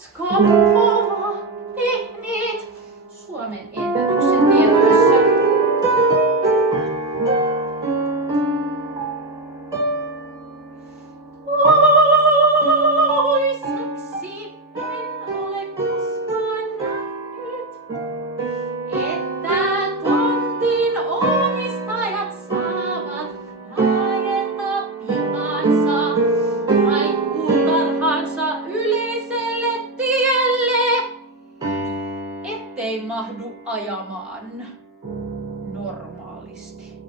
jotka ovat tehneet Suomen ennätyksen tietyssä. Toiseksi en ole koskaan nähnyt, että tontin omistajat saavat rakentaa pihansa tai puutarhansa yleiselle tielle, ettei mahdu ajamaan normaalisti.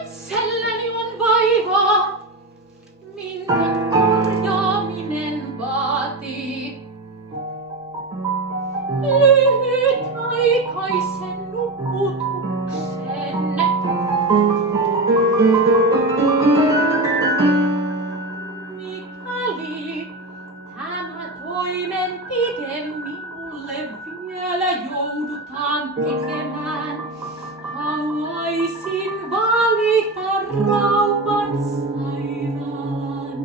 Itselläni on vaivaa, minkä korjaaminen vaatii. Lyhytaikaisen nukutuksen. Mikäli tämä toimenpide minulle vielä joudutaan tekemään, haluaisin valita rauhansairaalan.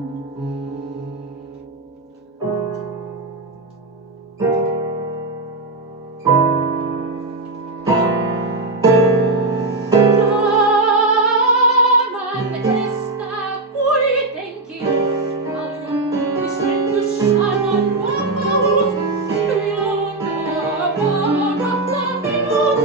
Tämän estää kuitenkin paljon kuistettu sananvapaus, joka pakottaa minut.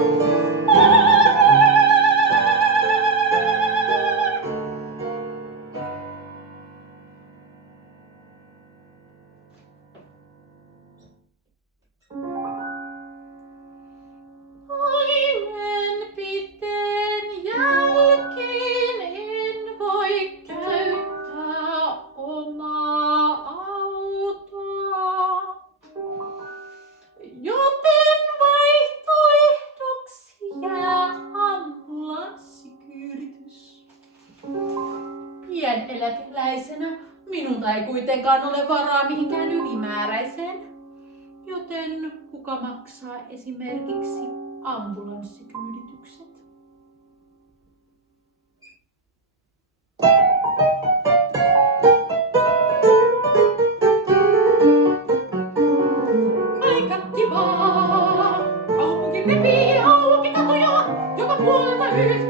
Toimenpiteen jälkeen en voi käyttää omaa autoa, joten vaihtoehdoksi jää ambulanssikyyditys. Pieneläkeläisenä minulta ei kuitenkaan ole varaa mihinkään ylimääräiseen, joten kuka maksaa esimerkiksi ambulanssikyyditykset? Aika kivaa! Kaupunki repii auki tatoja joka puolelta yhtä.